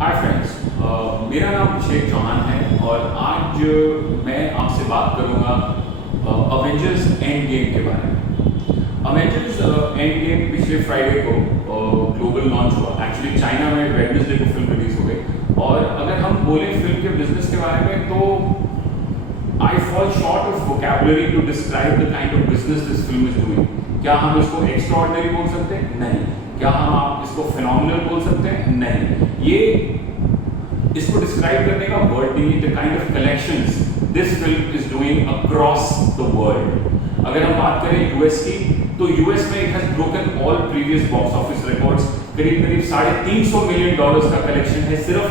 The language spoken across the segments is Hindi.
हाय फ्रेंड्स, मेरा नाम अभिषेक चौहान है और आज मैं आपसे बात करूंगा अवेंजर्स एंड गेम के बारे में। अवेंजर्स एंड गेम पिछले फ्राइडे को ग्लोबल लॉन्च हुआ। एक्चुअली चाइना में वेडनेसडे को फिल्म रिलीज हो गई। और अगर हम बोले फिल्म के बिजनेस के बारे में तो I fall short of vocabulary to describe the kind of business this film is doing. क्या हम इसको एक्स्ट्राऑर्डिनरी बोल सकते हैं? नहीं। क्या हम आप इसको फिनोमिनल बोल सकते हैं? नहीं। ये इसको डिस्क्राइब करने का वर्ड नहीं, the kind of collections this film is doing across the world. अगर हम बात करें यूएस की, तो यूएस में it has broken all previous box office records. करीब करीब $350 मिलियन का कलेक्शन है सिर्फ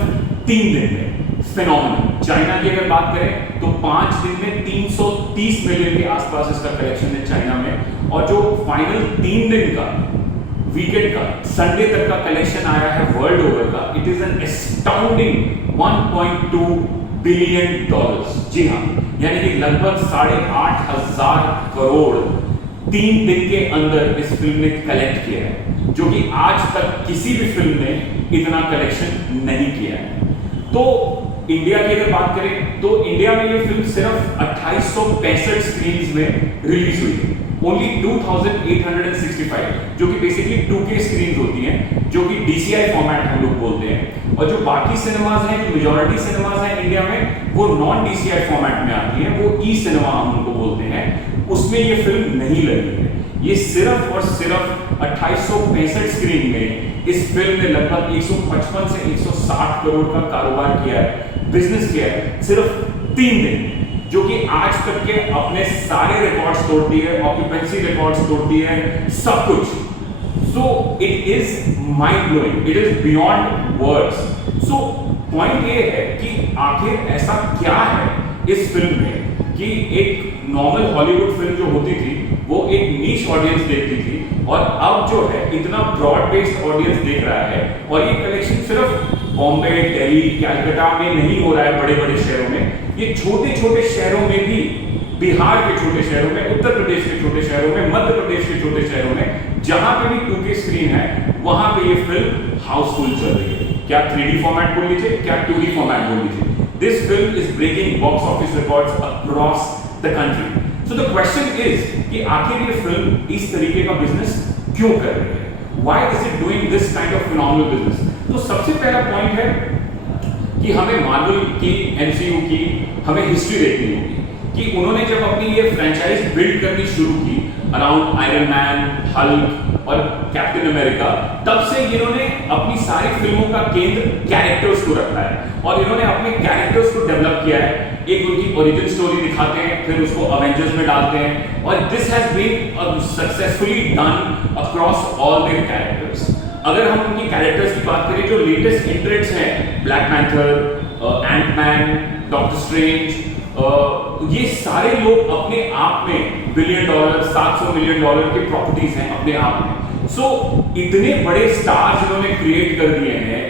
3 दिन में। फिनोमिनल। चाइना की अगर बात करें तो 5 दिन में 330 मिलियन के आसपास इसका कलेक्शन है चाइना में। और जो फाइनल 3 दिन का वीकेंड का संडे तक का कलेक्शन आया है वर्ल्ड ओवर का, it is an astounding $1.2 billion. जी हाँ, यानी कि लगभग 8,500 करोड़ 3 दिन के अंदर इस फिल्म ने कलेक्ट किया है, जो कि आज तक किसी भी फिल्म ने इतना कलेक्शन नहीं किया है। तो इंडिया की अगर बात करें तो इंडिया में ये फिल्म सिर्फ 2865 स्क्रीन्स में रिलीज हुई है। ओनली 2865, जो कि बेसिकली 2K स्क्रीन्स होती हैं, जो कि DCI फॉर्मेट हम लोग बोलते हैं। और जो बाकी सिनेमाज हैं, जो मेजॉरिटी सिनेमाज हैं इंडिया में, वो नॉन DCI फॉर्मेट में आती हैं, वो ई सिनेमा हम उनको बोलते हैं। उसमें ये फिल्म नहीं लगी है। ये सिर्फ और सिर्फ 2865 स्क्रीन में इस फिल्म ने लगभग 155 से 160 करोड़ का कारोबार किया है, बिजनेस किया है सिर्फ 3 दिन, जो कि आज तक के अपने सारे रिकॉर्ड्स तोड़ती है, ऑक्यूपेंसी रिकॉर्ड्स तोड़ती है, सब कुछ। So it is mind blowing, it is beyond words. So point ये है कि आखिर ऐसा क्या है इस फिल्म में कि एक नॉर्मल हॉलीवुड फिल्म जो होती थी वो एक नीश ऑडियंस देखती थी, और अब जो है इतना ब्रॉड बेस्ड ऑडियंस देख रहा है। और ये कलेक्शन सिर्फ बॉम्बे, दिल्ली, कलकत्ता में नहीं हो रहा है, बड़े बड़े शहरों में, ये छोटे छोटे शहरों में भी, बिहार के छोटे शहरों में, उत्तर प्रदेश के छोटे शहरों में, मध्य प्रदेश के छोटे शहरों में, जहां पे भी 2K स्क्रीन है, वहां पे ये फिल्म हाउसफुल चल रही है। क्या 3D फॉर्मेट बोल लीजिए, क्या 2D फॉर्मेट बोल लीजिए, this film is breaking box office records across the country. So the question is कि आखिर ये फिल्म इस तरीके का बिजनेस क्यों कर रही है? Why is it doing this kind of phenomenal business? तो सबसे पहला पॉइंट है कि हमें मार्वल की, MCU की हमें हिस्ट्री देखनी होगी कि उन्होंने जब अपनी ये फ्रेंचाइज बिल्ड करनी शुरू की अराउंड आयरन मैन, हल्क और कैप्टन अमेरिका, तब से इन्होंने अपनी सारी फिल्मों का केंद्र कैरेक्टर्स को रखा है और इन्होंने अपने कैरेक्टर्स को डेवलप किया है। एक उनकी ओरिजिन स्टोरी दिखाते हैं, फिर उसको अवेंजर्स में डालते हैं, और this has been successfully done across all their characters. अगर हम उनकी कैरेक्टर्स की बात करें, जो लेटेस्ट एंट्रेंट्स हैं, Black Panther, Ant Man, Doctor Strange, ये सारे लोग अपने आप में $1 बिलियन, $700 मिलियन की प्रॉपर्टीज हैं अपने आप में। सो इतने बड़े स्टार्स इन्होंने क्रिएट कर दिए हैं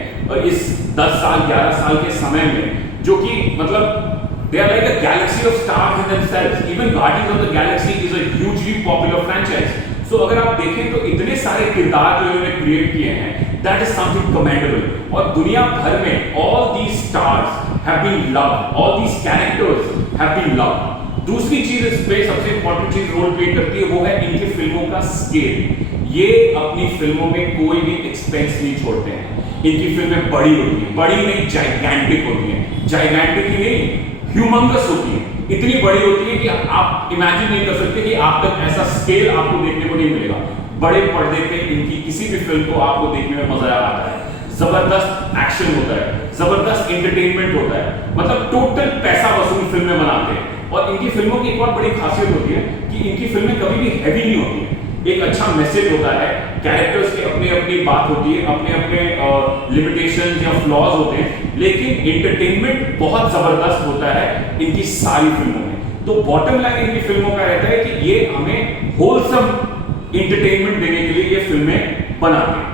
इस 10 साल 11 साल के समय में, जो कि मतलब they are like a galaxy of stars in themselves. Even Guardians of the Galaxy is a hugely popular franchise. So अगर आप देखें तो इतने सारे किरदार जो इन्होंने क्रिएट किए हैं, that is something commendable. और दुनिया भर में all these stars have been loved, all these characters have been loved. दूसरी चीज इस पे सबसे इंपॉर्टेंट चीज रोल प्ले करती है, वो है इनकी फिल्मों का स्केल। ये अपनी फिल्मों में कोई भी एक्सपेंस नहीं छोड़ते हैं। इनकी फिल्में बड़ी होती हैं, बड़ी नहीं जाइगैंटिक होती हैं, जाइगैंटिक ही नहीं, ह्यूमंगस होती है, इतनी बड़ी होती है कि आप इमेजिन नहीं कर सकते कि आप तक ऐसा स्केल आपको देखने को नहीं मिलेगा। बड़े पर्दे पे इनकी किसी भी फिल्म को आपको देखने में मजा आता है, जबरदस्त एक्शन होता है, जबरदस्त एंटरटेनमेंट होता है, मतलब टोटल पैसा वसूल फिल्में बनाते हैं। और इनकी फिल्मों की एक और बड़ी खासियत होती है कि इनकी फिल्में कभी भी हैवी नहीं होती हैं। एक अच्छा मैसेज होता है, कैरेक्टर्स की अपनी अपनी बात होती है, अपने अपने लिमिटेशंस या फ्लॉज होते हैं, लेकिन एंटरटेनमेंट बहुत जबरदस्त होता है इनकी सारी फिल्मों में। तो बॉटम लाइन इनकी फिल्मों का रहता है कि ये हमें होलसम एंटरटेनमेंट देने के लिए ये फिल्में बनाते हैं।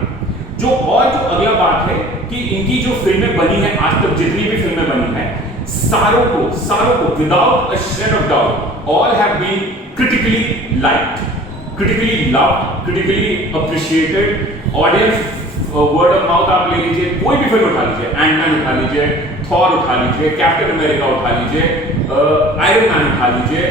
जो अगला बात है कि इनकी जो फिल्में बनी है, आज तक जितनी भी फिल्में बनी है, सारों को without a shade of doubt all have been critically liked, critically loved, critically appreciated, audience word of mouth आप ले लीजिए, कोई भी फिल्म उठा लीजिए, एंटमैन उठा लीजिए, थॉर उठा लीजिए, कैप्टन अमेरिका उठा लीजिए, आयरन मैन उठा लीजिए,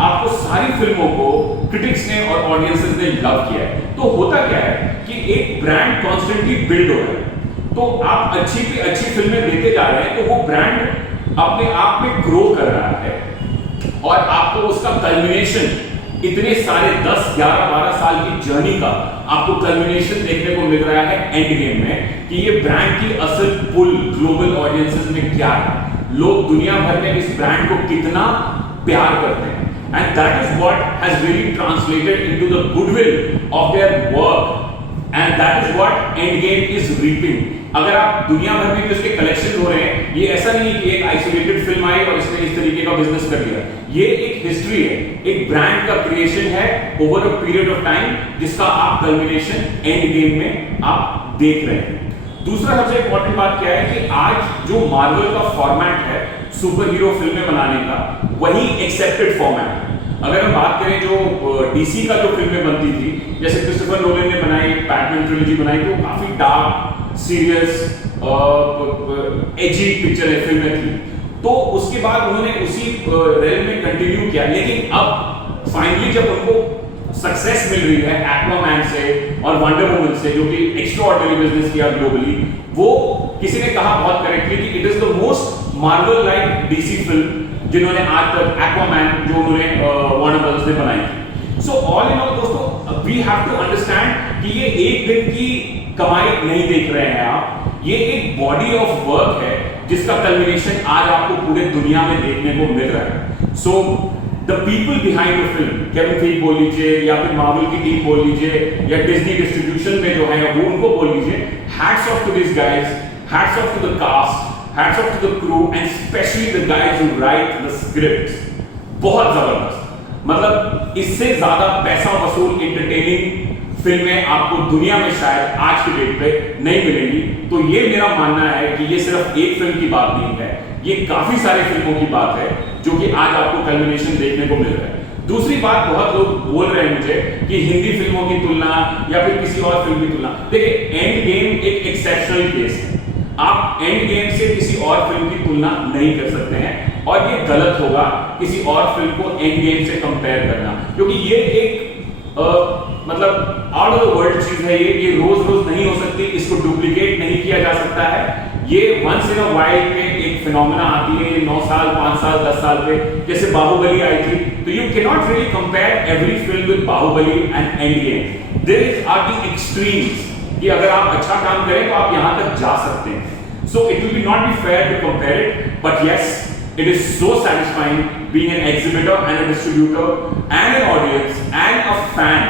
आपको सारी फिल्मों को क्रिटिक्स ने और ऑडियंसेस ने लव किया है। तो होता क्या है कि एक ब्रांड कॉन्स्टेंटली बिल्ड हो रहा है, तो आप अच्छी की अच्छी फिल्में देते जा रहे हैं, तो वो ब्रांड अपने आप में ग्रो कर रहा है और आपको उसका कल्मिनेशन इतने सारे 10, 11, 12 साल की जर्नी का आपको कल्मिनेशन देखने को मिल रहा है एंड गेम में कि ये ब्रांड की असल पुल ग्लोबल ऑडियंसेस में क्या है, लोग दुनिया भर में इस ब्रांड को कितना प्यार करते हैं, and that is what has really translated into the goodwill of their work, and that is what end game is reaping. अगर आप दुनिया भर में भी उसके कलेक्शन हो रहे हैं, ये ऐसा नहीं है कि एक आइसोलेटेड फिल्म आई और इसने इस तरीके का बिजनेस कर दिया, ये एक हिस्ट्री है, एक ब्रांड का क्रिएशन है over a period of time, जिसका आप कल्मिनेशन एंड गेम में आप देख रहे हैं। दूसरा सबसे इंपॉर्टेंट बात क्या है कि आज जो मार्वल का फॉर्मेट है सुपर हीरो फिल्में बनाने का, वही एक्सेप्टेड फॉर्मेट है। अगर हम बात करें जो डीसी का जो फिल्में बनती थी, जैसे क्रिस्टोफर नोलन ने बनाई बैटमैन ट्रिलॉजी बनाई, तो काफी डार्क सीरियस एजी पिक्चर है, फिल्में थी, तो उसके बाद उन्होंने उसी रेल में कंटिन्यू किया, लेकिन अब फाइनली जब उनको सक्सेस मिल रही है एक्वामैन से और वंडर वुमन से, जो कि एक्स्ट्राऑर्डिनरी बिजनेस किया ग्लोबली, वो किसी ने कहा बहुत करेक्टली कि it is the most Marvel like DC film जिन्होंने आज तक एक्वामैन जो उन्होंने वार्नर ब्रदर्स ने बनाई थी। सो ऑल इन ऑल दोस्तों, वी हैव टू अंडरस्टैंड कि ये एक दिन की कमाई नहीं देख रहे हैं आप, ये एक बॉडी ऑफ वर्क है जिसका कल्मिनेशन आज आपको पूरे दुनिया में देखने को मिल रहा है। So the people behind the film, Kevin Feige बोल लीजिए या फिर मार्वल की टीम बोल लीजिए या डिज्नी डिस्ट्रीब्यूशन में जो है वो उनको बोल लीजिए, hats off to this guys, hats off to the cast, hats off to the crew and specially the guys who write the scripts. बहुत जबरदस्त, मतलब इससे ज्यादा पैसा वसूल एंटरटेनिंग फिल्में आपको दुनिया में शायद आज के डेट पे नहीं मिलेंगी। तो ये मेरा मानना है कि ये सिर्फ एक फिल्म की बात नहीं है, ये काफी सारे फिल्मों की बात है जो कि आज आपको कल्मिनेशन देखने को मिल रहा है। दूसरी बात, बहुत लोग बोल रहे हैं मुझे कि हिंदी फिल्मों की तुलना या फिर किसी और फिल्म की तुलना, देखिए एंड गेम एक एक्सेप्शनल केस है, आप एंड गेम से किसी और फिल्म की तुलना नहीं कर सकते हैं और ये गलत होगा किसी और फिल्म को एंड गेम से कंपेयर करना, क्योंकि ये एक मतलब आउट ऑफ द वर्ल्ड चीज है, ये रोज रोज नहीं हो सकती, इसको डुप्लीकेट नहीं किया जा सकता है, ये वंस इन अ वाइल्ड में एक फिनोमेना आती है, ये 9 साल 5 साल 10 साल पे, जैसे बाहुबली आई थी, तो you can not really compare every film with Baahubali and Endgame. There are the extremes कि अगर आप अच्छा काम करें तो आप यहां तक जा सकते हैं। So it will be not be fair to compare it, but yes, it is so satisfying being an exhibitor and a distributor and an audience and a fan.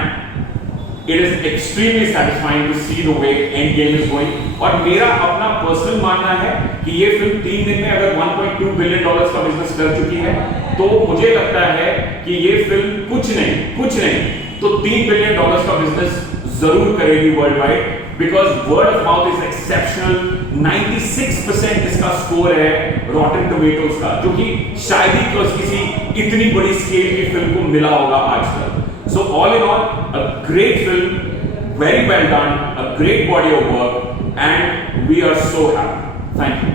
It is extremely satisfying to see the way Endgame is going. और मेरा अपना पर्सनल मानना है कि ये फिल्म 3 दिन में अगर $1.2 बिलियन का बिजनेस कर चुकी है, तो मुझे लगता है कि ये फिल्म कुछ नहीं तो $3 बिलियन का बिजनेस जरूर करेगी world wide, because word of mouth is exceptional. 96% इसका स्कोर है रॉटन टोमेटोज का, जो कि शायद ही किसी इतनी बड़ी स्केल की फिल्म को मिला होगा आज तक। So all in all, a great film, very well done, a great body of work, and we are so happy. Thank you.